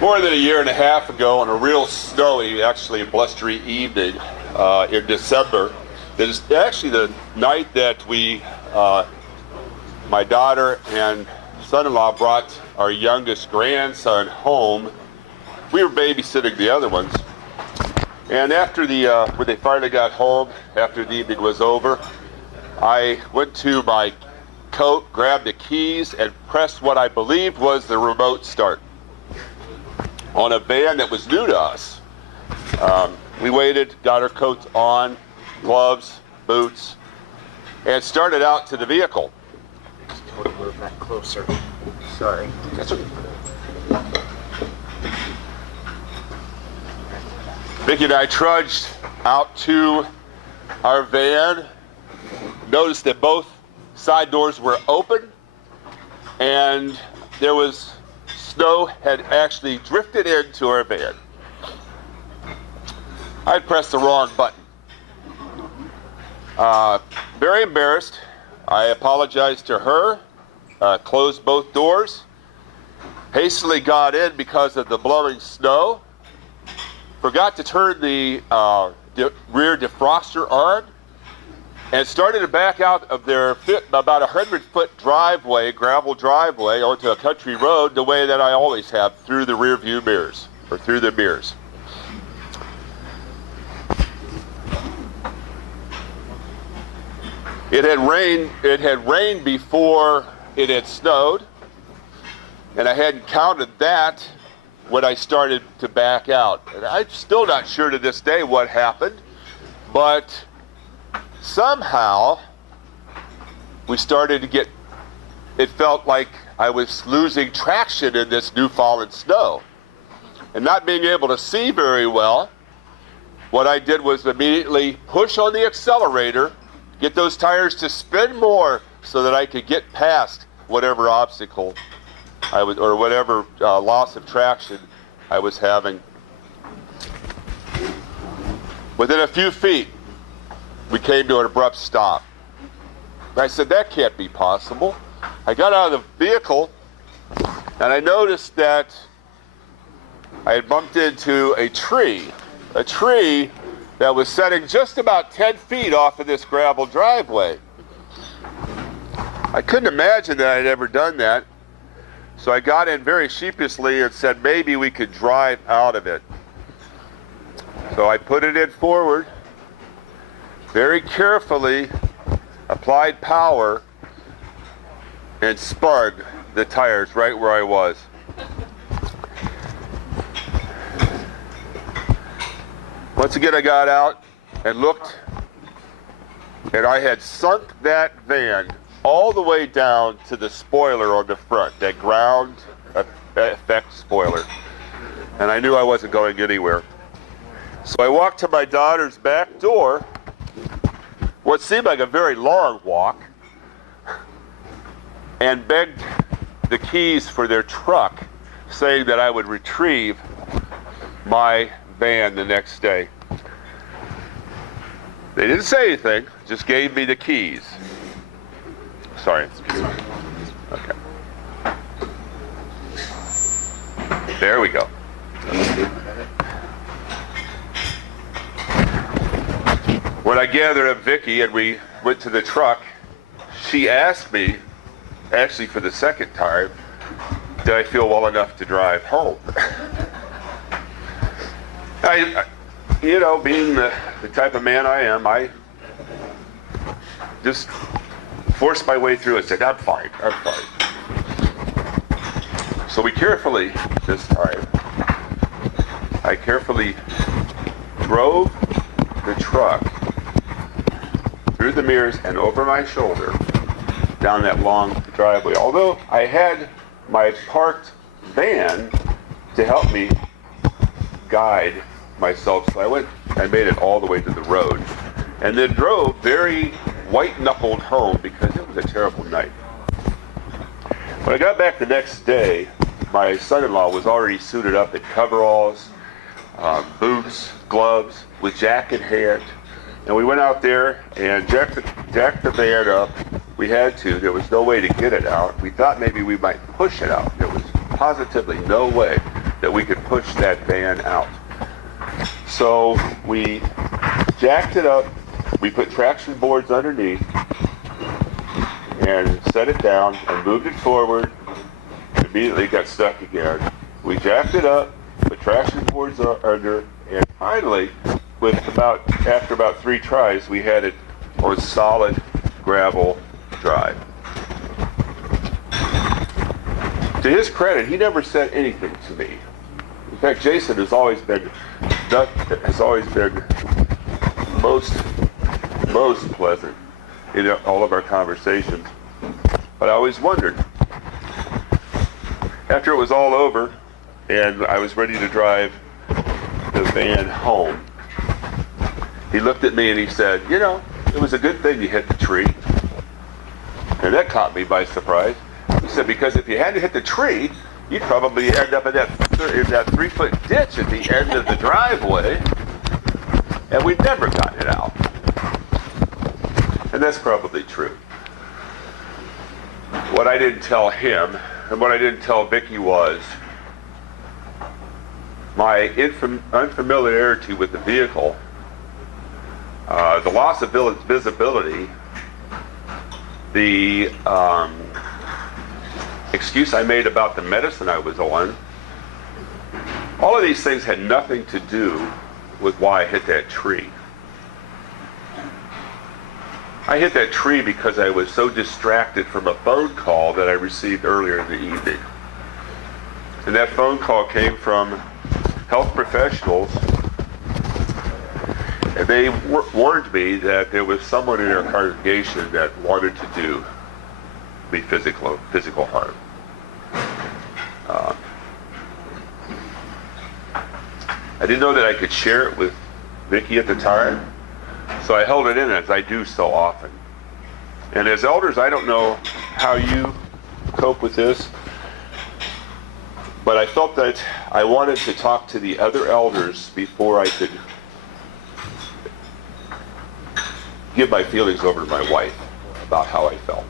More than a year and a half ago, on a real snowy, actually blustery evening in December, that is actually the night that my daughter and son-in-law brought our youngest grandson home. We were babysitting the other ones. And after when they finally got home, after the evening was over, I went to my coat, grabbed the keys, and pressed what I believed was the remote start on a van that was new to us. We waited, got our coats on, gloves, boots, and started out to the vehicle. Just go a little bit closer. Sorry. That's okay. Vickie and I trudged out to our van, noticed that both side doors were open, and there was snow had actually drifted into our van. I'd pressed the wrong button. Very embarrassed, I apologized to her, closed both doors, hastily got in because of the blowing snow, forgot to turn the rear defroster on, and started to back out of their about 100-foot driveway, gravel driveway, onto a country road the way that I always have, through the rear view mirrors, or through the mirrors. It had rained before it had snowed, and I hadn't counted that when I started to back out. And I'm still not sure to this day what happened, but somehow we started to get, it felt like I was losing traction in this new fallen snow. And not being able to see very well, what I did was immediately push on the accelerator, get those tires to spin more so that I could get past whatever obstacle I was, or whatever loss of traction I was having. Within a few feet, we came to an abrupt stop. I said, that can't be possible. I got out of the vehicle, and I noticed that I had bumped into a tree that was setting just about 10 feet off of this gravel driveway. I couldn't imagine that I'd ever done that, so I got in very sheepishly and said maybe we could drive out of it. So I put it in forward, very carefully applied power, and spun the tires right where I was. Once again, I got out and looked, and I had sunk that van all the way down to the spoiler on the front, that ground effect spoiler. And I knew I wasn't going anywhere. So I walked to my daughter's back door, what seemed like a very long walk, and begged the keys for their truck, saying that I would retrieve my van the next day. They didn't say anything, just gave me the keys. Sorry. Okay. There we go. When I gathered up Vickie and we went to the truck, she asked me, actually for the second time, did I feel well enough to drive home? You know, being the type of man I am, I just forced my way through and said, I'm fine. So we carefully, this time, I carefully drove the truck through the mirrors and over my shoulder down that long driveway. Although I had my parked van to help me guide myself, so I made it all the way to the road, and then drove very white-knuckled home because it was a terrible night. When I got back the next day, my son-in-law was already suited up in coveralls, boots, gloves, with jack in hand, and we went out there and jacked the van up. We had to. There was no way to get it out. We thought maybe we might push it out. There was positively no way that we could push that van out. So we jacked it up, we put traction boards underneath, and set it down and moved it forward. Immediately got stuck again. We jacked it up, put traction boards under, and finally, after about 3 tries, we had it on solid gravel drive. To his credit, he never said anything to me. In fact, Jason has always been most pleasant in all of our conversations. But I always wondered, after it was all over and I was ready to drive the van home, he looked at me and he said, "You know, it was a good thing you hit the tree." And that caught me by surprise. He said, "Because if you hadn't hit the tree, you'd probably end up in that 3-foot ditch at the end of the driveway, and we'd never gotten it out." And that's probably true. What I didn't tell him, and what I didn't tell Vickie, was my unfamiliarity with the vehicle, the loss of visibility, the excuse I made about the medicine I was on. All of these things had nothing to do with why I hit that tree. I hit that tree because I was so distracted from a phone call that I received earlier in the evening. And that phone call came from health professionals, and they warned me that there was someone in our congregation that wanted to do me physical harm. I didn't know that I could share it with Vickie at the time, so I held it in as I do so often. And as elders, I don't know how you cope with this, but I felt that I wanted to talk to the other elders before I could give my feelings over to my wife about how I felt.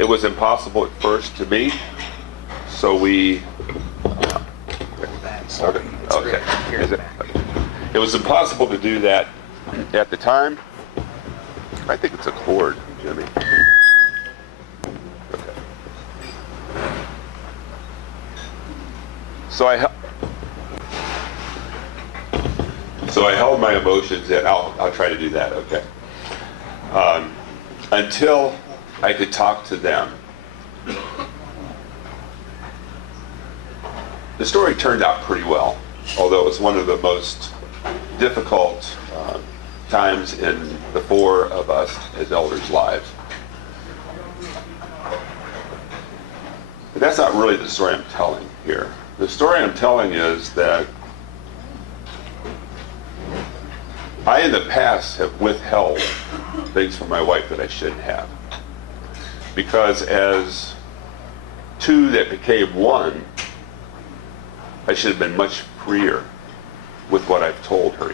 It was impossible at first to me, so we... Okay. It was impossible to do that at the time. I think it's a cord, Jimmy. Okay. So I held my emotions in. I'll try to do that. Okay. Until I could talk to them. The story turned out pretty well, although it was one of the most difficult times in the 4 of us as elders' lives. But that's not really the story I'm telling here. The story I'm telling is that I in the past have withheld things from my wife that I shouldn't have. Because as 2 that became 1, I should have been much freer with what I've told her,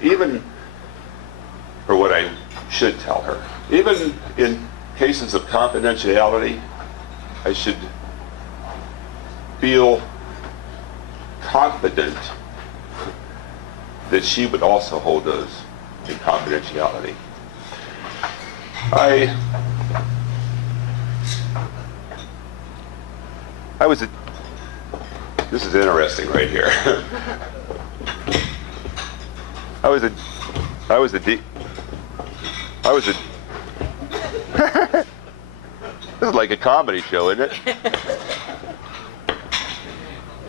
or what I should tell her. Even in cases of confidentiality, I should feel confident that she would also hold those in confidentiality. This is interesting right here. This is like a comedy show, isn't it?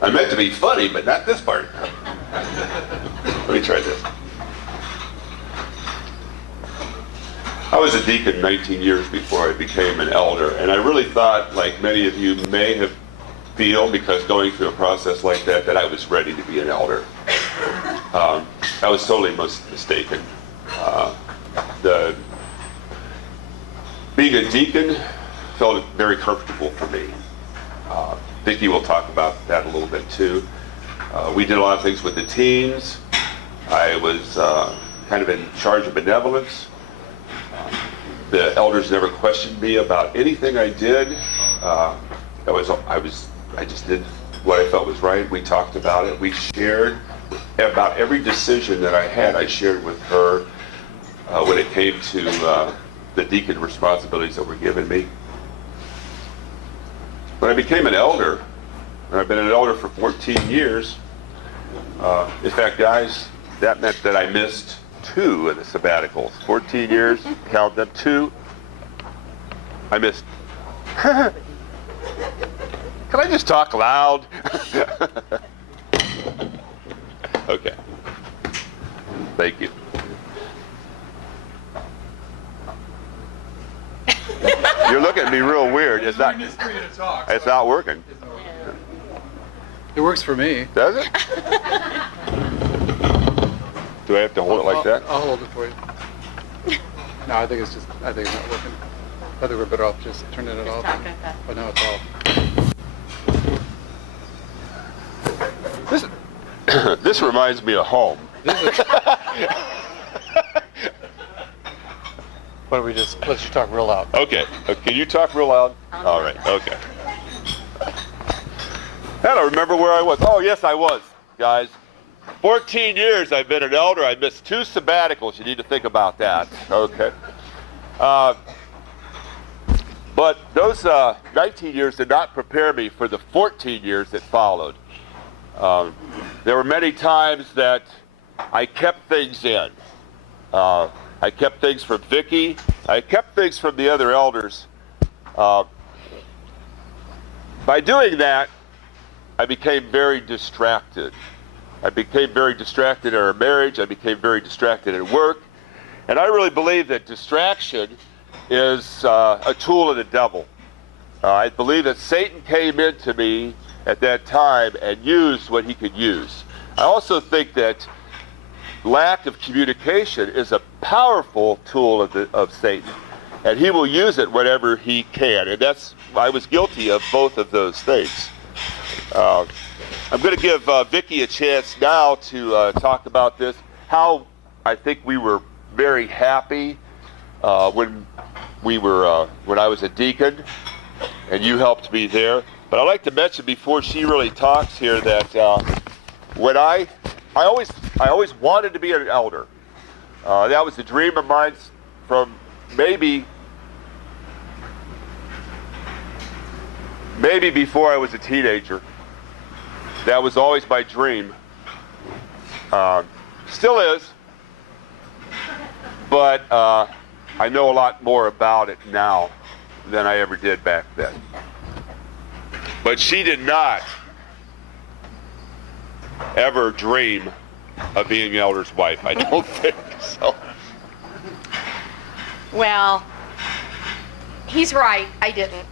I meant to be funny, but not this part. Let me try this. I was a deacon 19 years before I became an elder, and I really thought, like many of you may have feel, because going through a process like that I was ready to be an elder. I was totally mistaken. Being a deacon felt very comfortable for me. Vickie will talk about that a little bit too. We did a lot of things with the teens. I was kind of in charge of benevolence. The elders never questioned me about anything I did. I just did what I felt was right. We talked about it. We shared about every decision that I had. I shared with her when it came to the deacon responsibilities that were given me. When I became an elder, and I've been an elder for 14 years, in fact, guys, that meant that I missed 2 of the sabbaticals. 14 years, count them, 2. I missed. Can I just talk loud? Okay. Thank you. You're looking at me real weird. It's not working. It works for me. Does it? Do I have to hold it like that? I'll hold it for you. No, I think it's not working. I think we're better off just turning it off. But now it's off. This reminds me of home. Why don't we just let you talk real loud? Okay. Can you talk real loud? All right. Okay. I don't remember where I was. Oh, yes, I was, guys. 14 years I've been an elder. I missed 2 sabbaticals. You need to think about that. Okay. But those 19 years did not prepare me for the 14 years that followed. There were many times that I kept things in. I kept things from Vickie. I kept things from the other elders. By doing that, I became very distracted. I became very distracted in our marriage. I became very distracted at work. And I really believe that distraction is a tool of the devil. I believe that Satan came into me at that time and used what he could use. I also think that lack of communication is a powerful tool of Satan, and he will use it whenever he can. And I was guilty of both of those things. I'm going to give Vickie a chance now to talk about this. How I think we were very happy when I was a deacon, and you helped me there. But I'd like to mention before she really talks here that when I always wanted to be an elder. That was a dream of mine from maybe before I was a teenager. That was always my dream. Still is. But I know a lot more about it now than I ever did back then. But she did not ever dream of being an elder's wife. I don't think so. Well, he's right. I didn't.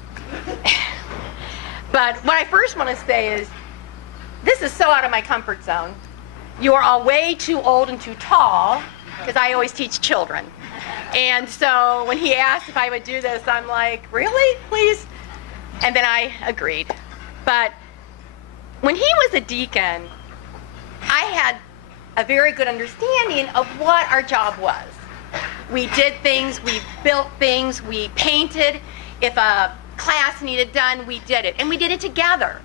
But what I first want to say is, this is so out of my comfort zone. You are all way too old and too tall, because I always teach children. And so when he asked if I would do this, I'm like, really? Please? And then I agreed. But when he was a deacon, I had a very good understanding of what our job was. We did things, we built things, we painted. If a class needed done, we did it. And we did it together.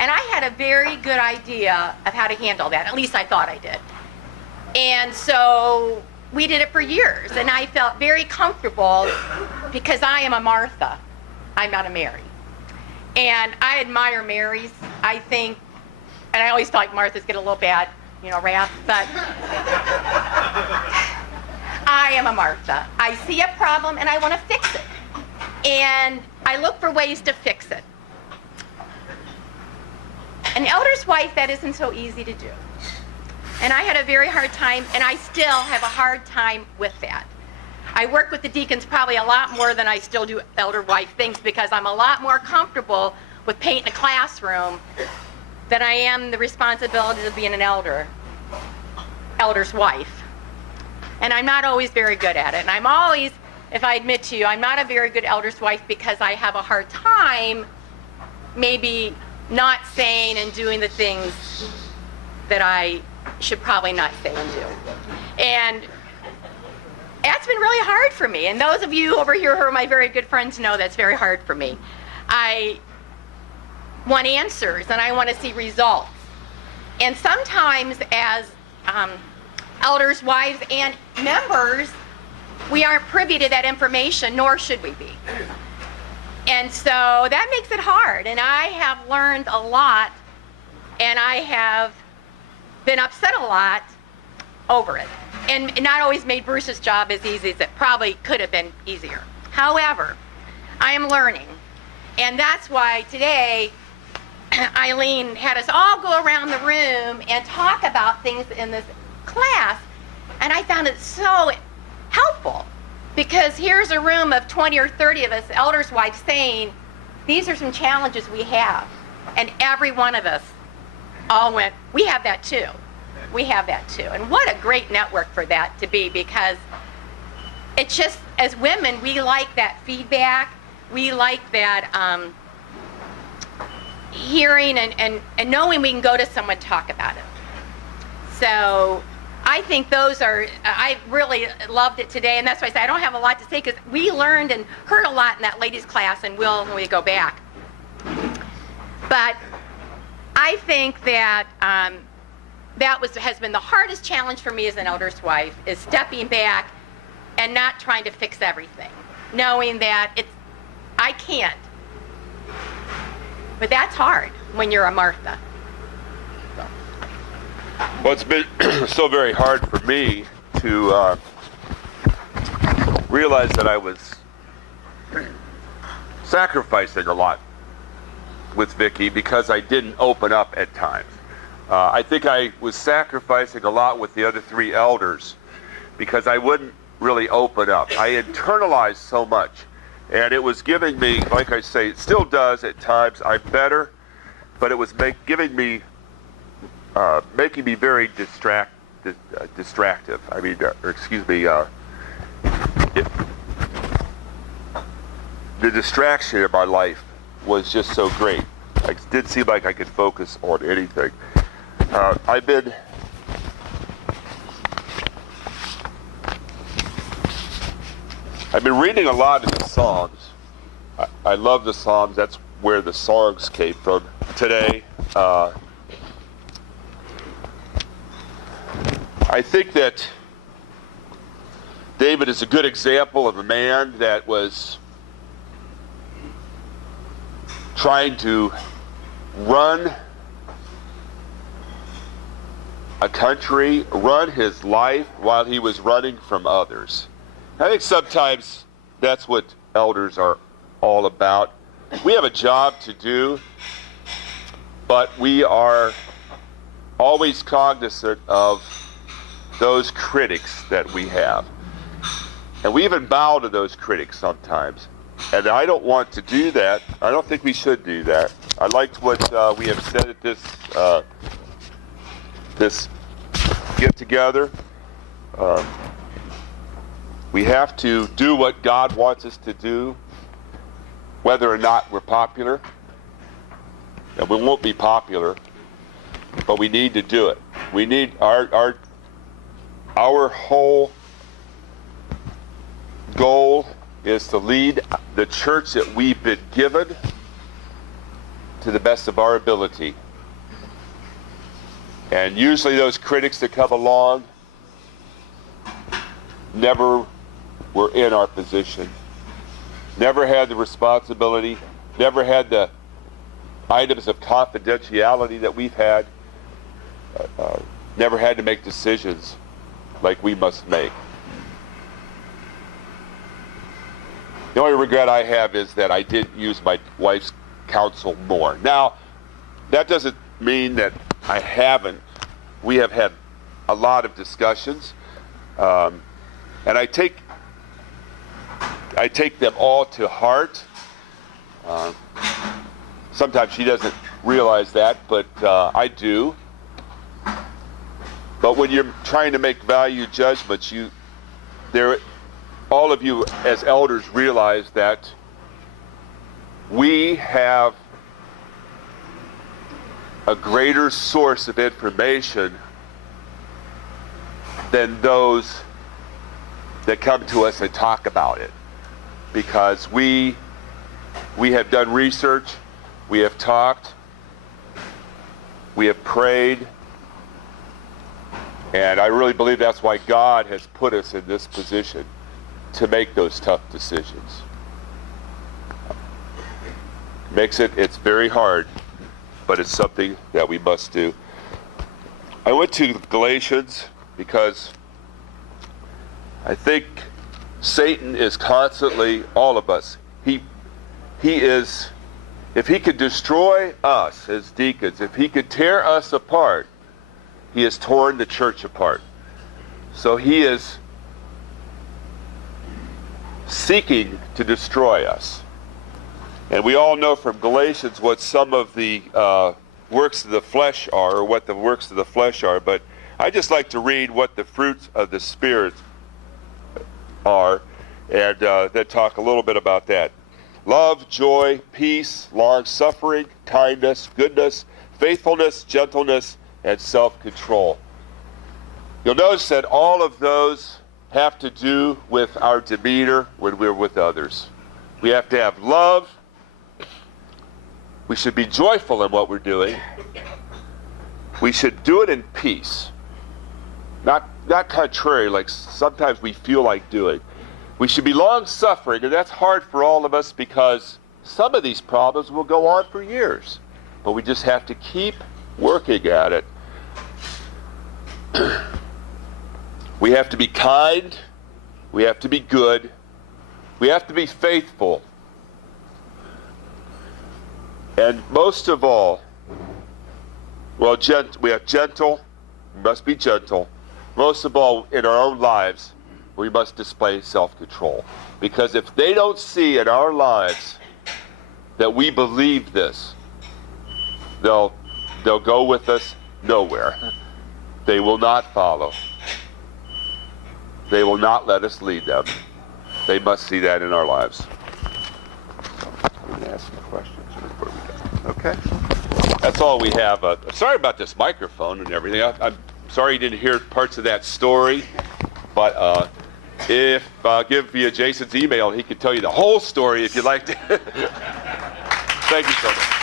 And I had a very good idea of how to handle that. At least I thought I did. And so we did it for years. And I felt very comfortable because I am a Martha. I'm not a Mary. And I admire Marys. I think, and I always feel like Marthas get a little bad, rap, but I am a Martha. I see a problem and I want to fix it. And I look for ways to fix it. An elder's wife, that isn't so easy to do. And I had a very hard time, and I still have a hard time with that. I work with the deacons probably a lot more than I still do elder wife things because I'm a lot more comfortable with painting a classroom than I am the responsibility of being an elder's wife. And I'm not always very good at it. And I'm always, if I admit to you, I'm not a very good elder's wife because I have a hard time maybe not saying and doing the things that I should probably not say and do. And that's been really hard for me. And those of you over here who are my very good friends know that's very hard for me. want answers and I want to see results. And sometimes as elders, wives, and members, we aren't privy to that information, nor should we be. And so that makes it hard. And I have learned a lot, and I have been upset a lot over it. And not always made Bruce's job as easy as it probably could have been easier. However, I am learning. And that's why today Eileen had us all go around the room and talk about things in this class. And I found it so helpful, because here's a room of 20 or 30 of us, elders' wives, saying, these are some challenges we have. And every one of us all went, we have that too. We have that too. And what a great network for that to be, because it's just, as women, we like that feedback. We like that hearing and knowing we can go to someone to talk about it. So I think those are, I really loved it today, and that's why I say I don't have a lot to say, because we learned and heard a lot in that ladies' class, and will when we go back. But I think that has been the hardest challenge for me as an elder's wife, is stepping back and not trying to fix everything, knowing that I can't. But that's hard when you're a Martha. Well, it's been so very hard for me to realize that I was sacrificing a lot with Vickie because I didn't open up at times. I think I was sacrificing a lot with the other three elders because I wouldn't really open up. I internalized so much, and it was giving me, like I say, it still does at times. I'm better, but it was making me very distractive. I mean, the distraction in my life was just so great. It didn't seem like I could focus on anything. I've been reading a lot of the Psalms. I love the Psalms. That's where the songs came from. Today, I think that David is a good example of a man that was trying to run a country, run his life while he was running from others. I think sometimes that's what elders are all about. We have a job to do, but we are always cognizant of those critics that we have. And we even bow to those critics sometimes. And I don't want to do that. I don't think we should do that. I liked what we have said at this get-together. We have to do what God wants us to do, whether or not we're popular. And we won't be popular, but we need to do it. We need our whole goal is to lead the church that we've been given to the best of our ability. And usually those critics that come along never were in our position, never had the responsibility, never had the items of confidentiality that we've had, never had to make decisions like we must make. The only regret I have is that I didn't use my wife's counsel more. Now, that doesn't mean that I haven't. We have had a lot of discussions, and I take them all to heart. Sometimes she doesn't realize that, but I do. But when you're trying to make value judgments, all of you as elders realize that we have a greater source of information than those that come to us and talk about it, because we have done research, we have talked, We have prayed. And I really believe that's why God has put us in this position to make those tough decisions. It's very hard, but it's something that we must do. I went to Galatians because I think Satan is constantly, all of us, he is, if he could destroy us as deacons, if he could tear us apart, he has torn the church apart. So he is seeking to destroy us. And we all know from Galatians what some of the works of the flesh are, or what the works of the flesh are, but I just like to read what the fruits of the Spirit are, and then talk a little bit about that. Love, joy, peace, long-suffering, kindness, goodness, faithfulness, gentleness, and self-control. You'll notice that all of those have to do with our demeanor when we're with others. We have to have love. We should be joyful in what we're doing. We should do it in peace. Not contrary, like sometimes we feel like doing. We should be long-suffering, and that's hard for all of us because some of these problems will go on for years. But we just have to keep working at it. We have to be kind. We have to be good. We have to be faithful. And most of all, well, we have gentle. We must be gentle. Most of all, in our own lives, we must display self-control. Because if they don't see in our lives that we believe this, they'll go with us nowhere. They will not follow. They will not let us lead them. They must see that in our lives. I'm going to ask some questions before we go. Okay. That's all we have. Sorry about this microphone and everything. I'm sorry you didn't hear parts of that story. But if give via Jason's email, he could tell you the whole story if you'd like to. Thank you so much.